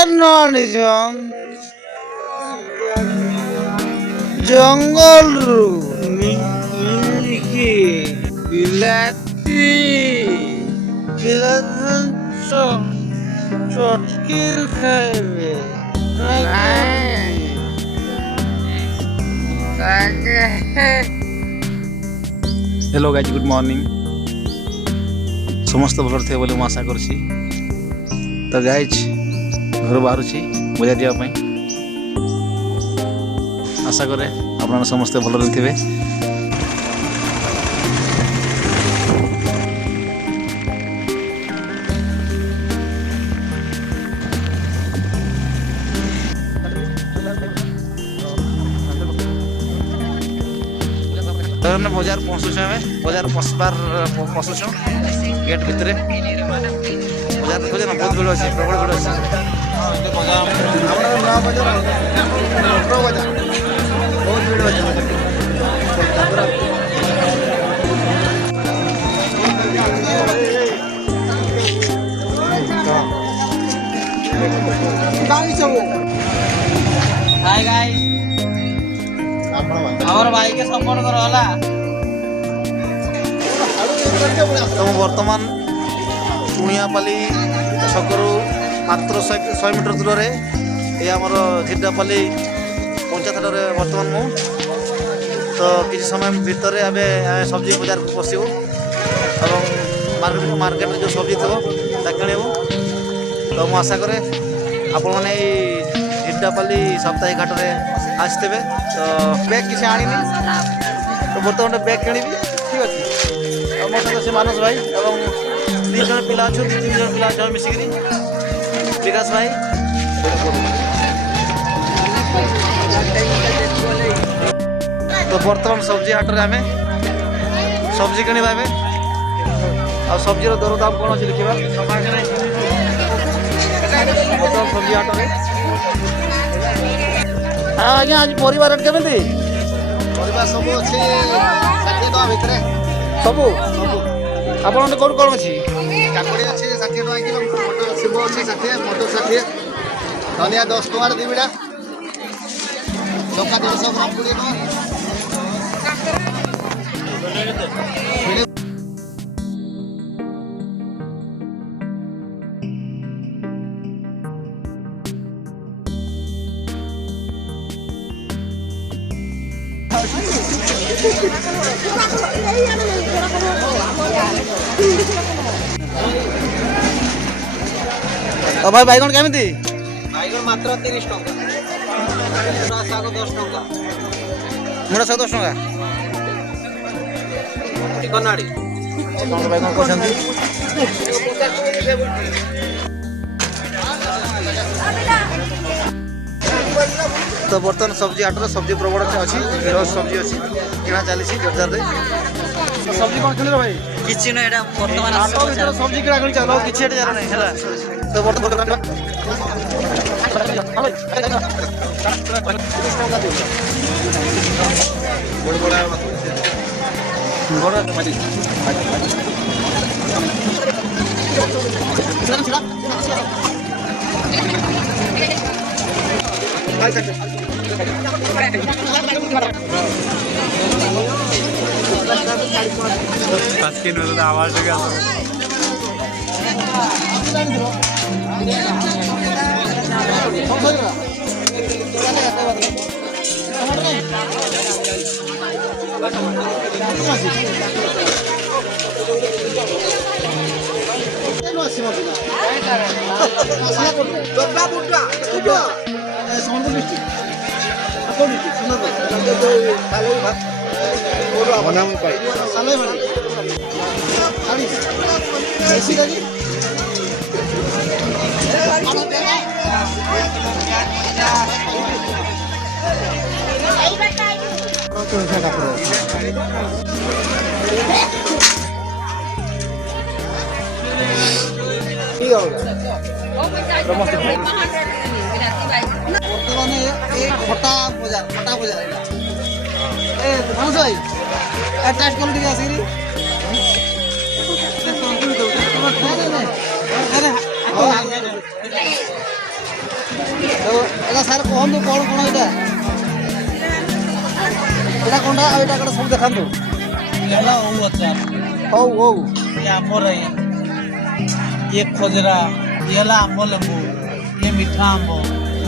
নিজন জঙ্গলରୁ ନିକି ବିଲାତି ଚଟକି ଖାଇବେ hello guys good morning समस्त भल थे बोली आशा करुँची तो गाइज घर बाहर बजार जावाई आशा करे आप समस्ते भल थे। बजार पहुँचुँ बजार पशबार पशुँ गेट भितर बजार देखो ना बहुत भीड़ अच्छे प्रबल भीड़ अच्छे बहुत भीड़ अच्छे भाई के सपोर्ट करो होला तो बर्तमान टुणियापाली छकरू मात्र 100 मीटर दूर में ये आमर झिड्डापाली पंचायत बर्तमान मु तो किसी समय भितर आम सब्जी बाजार को पशु और मार्केट जो सब्जी थो किणु तो मुझे आशा करे आपण मैंने झिड्डापाली सप्ताहिक घाट में आसते तो बैग किसी आनी तो बर्तमान बैग किणी ठीक अच्छे मो सहित से मानस भाई और 2 जन पिला 3 जन पिला मिसिक विकास भाई तो बर्तमान सब्जी हाट में आम सब्जी किणवा आ सब्जी दर दाम कौन अच्छे देखा सब्जी हाट में हाँ आज्ञा आज परिवार रेट केमी परिवार सब अच्छे 60 टका भितर सबू आपन कौन कौन अच्छी काकड़ी अच्छे 60 टका किलो मटर शिव अच्छे 60 मटर 60 धनिया 10 टका दिबिड़ा लंका 150 ग्राम 20 टका तो भाई बैगन केमी बैगन मात्र 30 टका मुड़ा साग 10 टका मुड़ा साग 10 टका चिकनाड़ी बैगन कर तो बर्तमान सब्जी हाट सब्जी प्रबल अच्छी भीड़ सब्जी अच्छी किଣା चली जोरदार सब्जी कौन किन भाई किसी ना एटा वर्तमान सब्जी किଣା किणी चलो किसी एटे जाना नहीं है तो बर्तमान आवाज हो गया खटा बजार मानस भाई टेस्ट कर এটা স্যার কুহতু কোণ কোণ এটা এটা কোনটা আর এটা কোনটা সব দেখান্তু ହେଲା ଓଉ ଆଚାର ହଉ ହଉ ଇଏ ଆମ୍ବରାଇ ଇଏ ଖଜରା ଇଏ ହେଲା ଆମ୍ବ ଲେମ୍ବୁ ଇଏ ମିଠା ଆମ୍ବ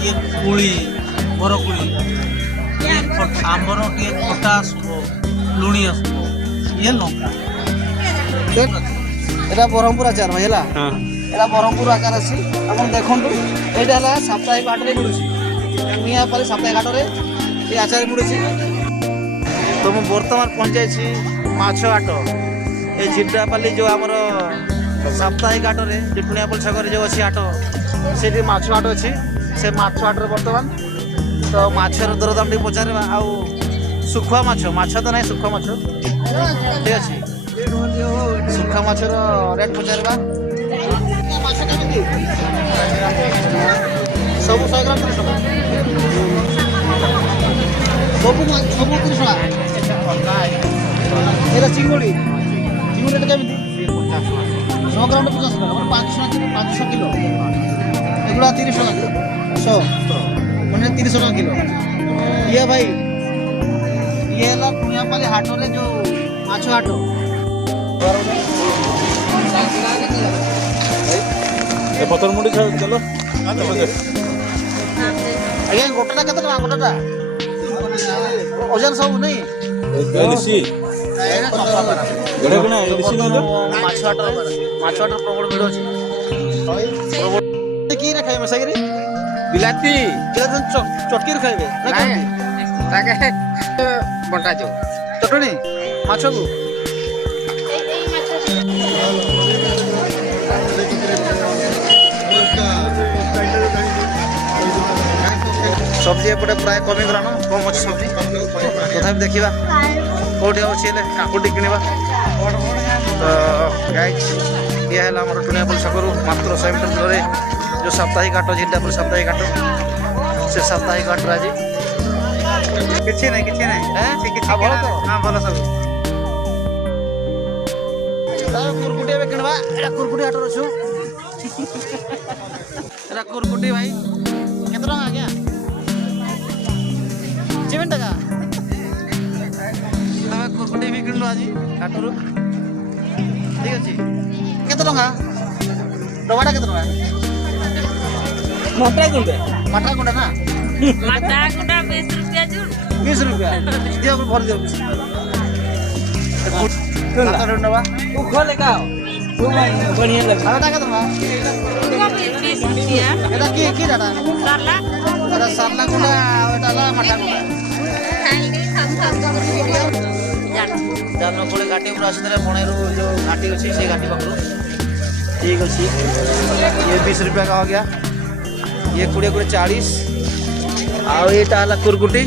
ଇଏ କୋଳି ବରକୋଳି ଇଏ ଆମ୍ବର ଟିକେ ଖଟା ଆସିବ ଲୁଣି ଆସିବ ଇଏ ଲଙ୍କା এটা বহরমপুর আচার ভাই হেলা এটা বহরমপুর আচার আছে আপন দেখন্তু এইটা হেলা সাপ্তাহিক হাটরে মিলুছি মিয়াপালি সাপ্তাহিক হাটরে এই আচার মিলুছি তো ମୁଁ ବର୍ତ୍ତମାନ ପହଞ୍ଚାଇଛି ମାଛ ହାଟ এই ଝିର୍ଡାପାଲି ଯେଉଁ ଆମର ସାପ୍ତାହିକ ହାଟରେ ଯେଉଁ ଟୁଣିଆପଲ୍ଲି ଛକରେ ଯେଉଁ ଅଛି ହାଟ ସେଠି ମାଛ ହାଟ ଅଛି ସେ ମାଛ ହାଟରେ ବର୍ତ୍ତମାନ ତ ମାଛର ଦରଦାମ ଟିକେ ପଚାରିବା ଆଉ ଶୁଖୁଆ ମାଛ ମାଛ ତ ନାହିଁ ଶୁଖୁଆ ମାଛ ଠିକ ଅଛି ଶୁଖୁଆ ମାଛର ରେଟ୍ ପଚାରିବା ମାଛ କେମିତି ସବୁ 100 ଗ୍ରାମ 30 ଟଙ୍କା ସବୁ 30 ଟଙ୍କା এটা চিংড়ি চিংড়িটা কেমনি 100 গ্রাম 50 টাকা মানে 500 কিলো এগুলা 30 টাকা কিলো 100 মানে 300 টাকা কিলো ইয়ে ভাই ইয়ে হলো কুয়াপালি হাটরে যে মাছ হাট ଏ ପଥର ମୁଣ୍ଡି ଚାଲ ଆଜ୍ଞା ଗୋଟାଟା କେତେ ଟଙ୍କା ଗୋଟାଟା ଓଜନ ସବୁ ନାଇଁ ଏଲିସି ଏଇଟା କଣ ଏଲିସି ନହେଲେ ମାଛ ହାଟର ପ୍ରବଳ ଭିଡ଼ ଅଛି କି ରେ ଖାଇବେ ସାଗିରି ବିଲାତି ଚଟକିରେ ଖାଇବେ ନା କେମିତି ତାକେ ବଣ୍ଟା ଯାଉ ଚଟଣି ମାଛକୁ সবজি এপটে প্রায় কমিগলান কম ଅଛି সবজি তথাপি ଦେଖିବା কোটি ଅଛି ହେଲେ କାକୁଡ଼ି କିଣିବା ତ ଗାଇଜ୍ ଇଏ ହେଲା ଆମର ଟୁଣିଆପଲ୍ଲି ଛକରୁ ମାତ୍ର 100 ମିଟର ଦୂରରେ ଯେଉଁ ସାପ୍ତାହିକ ହାଟ ଝିର୍ଡାପାଲି ସାପ୍ତାହିକ ହାଟ ସେ ସାପ୍ତାହିକ ହାଟରେ ଆଜି କିଛି ନାହିଁ ଭଲ ତ ହଁ ଭଲ ସବୁ କୁରକୁଟି ଏବେ କିଣିବା ଏଇଟା କୁରକୁଟି ହାଟରେ ଅଛୁ ଏଇଟା କୁରକୁଟି ଭାଇ କେତେ ଟଙ୍କା ଆଜ୍ଞା 7 টাকা তবে কুরকুটি ବି କିଣିଲୁ ଆଜି ହାଟରୁ ଠିକ ଅଛି କେତେ ଟଙ୍କା ଡବାଟା କେତେ ଟଙ୍କା ମଟା ଗୁଣ୍ଡ ମାଠା ଗୁଣ୍ଡା ନା माता गुडा 20 रुपया जुड़ 20 रुपया ଦିଅ ଭରି ଦିଅ 20 रुपया ଡବା ତୁ ଖୋଲେ କା ବଢିଆ ଲାଗେ ଆଉ କେତେ ଟଙ୍କା उसको भी 20 रुपया এটা কি দাদা साला এটা সারলা গুଣ୍ଡা ଆଉ এটা ହେଲା ମାଠା ଗୁଣ୍ଡା ଜାଲ ପଳେ ଘାଟି ଉପରେ ଆସିଥିଲେ ବଣେରୁ ଯେଉଁ ଘାଟି ଅଛି ସେଇ ଘାଟି ପାଖରୁ ଠିକ୍ ଅଛି ଇଏ 20 रुपया का हो गया ये 20 40 ଆଉ ଏଇଟା ହେଲା କୁରକୁଟି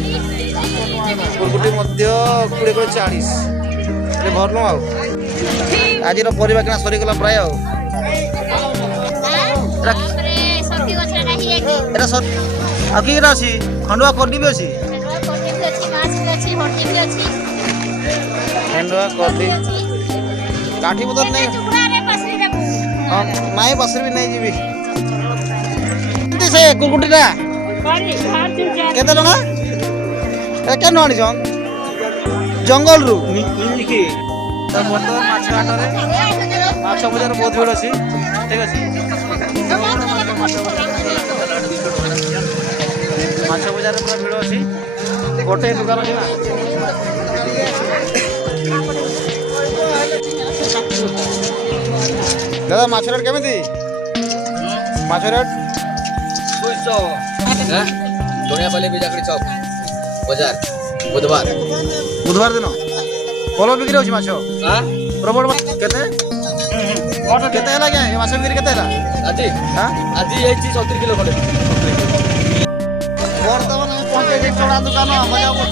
ମଧ୍ୟ 20 40 ହେଲେ ଭରନୁ ଆଉ ଆଜିର ପରିବା କିଣା ସରିଗଲା ପ୍ରାୟ ଆଉ ଏଇଟା ଆଉ କି କିଟା ଅଛି ଖଣ୍ଡୁଆ କଡି ବି ଅଛି ଖଣ୍ଡୁଆ କଡି କାଠି ପତ୍ର ନାଇଁ ହଁ ନାଇଁ ବସରେ ବି ନେଇ ଯିବି ସେ କୁରକୁଟିଟା କେତେ ଟଙ୍କା ଏ କେନ ଆଣିଛନ୍ ଜଙ୍ଗଲରୁ ବର୍ତ୍ତମାନ ମାଛ ହାଟରେ ମାଛ ବଜାର ବହୁତ ଭିଡ଼ ଅଛି ଠିକ ଅଛି ମାଛ ବଜାରରେ ପୁରା ଭିଡ଼ ଅଛି ଗୋଟେ ଦୋକାନ ଅଛି ନା দাদা মাছ রেট কেমিতি মাছ রেট 200 হ্যাঁ টুনিয়াপালি বিজাকড়ি চক বাজার বুধবার বুধবার দিন ଭଲ ବିକ୍ରି ହେଉଛି ମାଛ হ্যাঁ ପ୍ରବଳ କେତେ କେତେ ହେଲା ଆଜ୍ଞା ଏ ମାଛ ବିକ୍ରି କେତେ ହେଲା আজি ହଁ আজি ହେଇଛି 70 কিলো খଣ୍ଡে ବର୍ତ୍ତମାନ ଆମେ ପହଞ୍ଚେଇଛି ଚଣା ଦୋକାନ ମଜାପୁର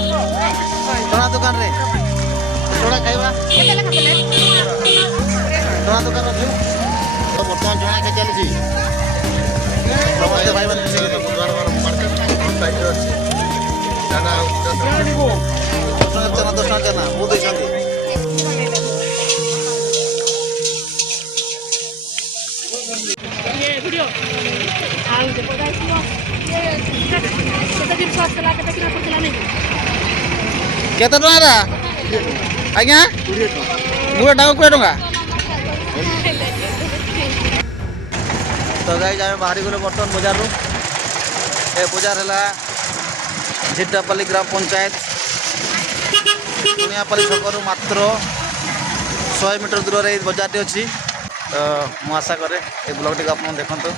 ଚଣା ଦୋକାନରେ ଚଣା ଖାଇବା ଚଣା ଦୋକାନ ଅଛି ବର୍ତ୍ତମାନ ଚଣା ଖାଇ ଚାଲିଛି ସମସ୍ତେ ଭାଇମାନେ ମିଶିକି ଚଣା 10 ଟଙ୍କା ଚଣା ବହୁତ ଦେଇଛନ୍ତି ये वीडियो କେତେ ଟଙ୍କା ଆଜ୍ଞା ଗୁଡ଼ ଟାକୁ 20 ଟଙ୍କା ତ ଗାଈ ଆମେ ବାହାରି ଗଲୁ ବର୍ତ୍ତମାନ ବଜାରରୁ ଏ ବଜାର ହେଲା ଝିର୍ଡାପାଲି ଗ୍ରାମ ପଞ୍ଚାୟତ କୁଣିଆପାଲି ଛକରୁ ମାତ୍ର 100 ମିଟର ଦୂରରେ ଏଇ ବଜାରଟି ଅଛି ତ ମୁଁ ଆଶା କରେ ଏ ବ୍ଲଗଟିକୁ ଆପଣ ଦେଖନ୍ତୁ।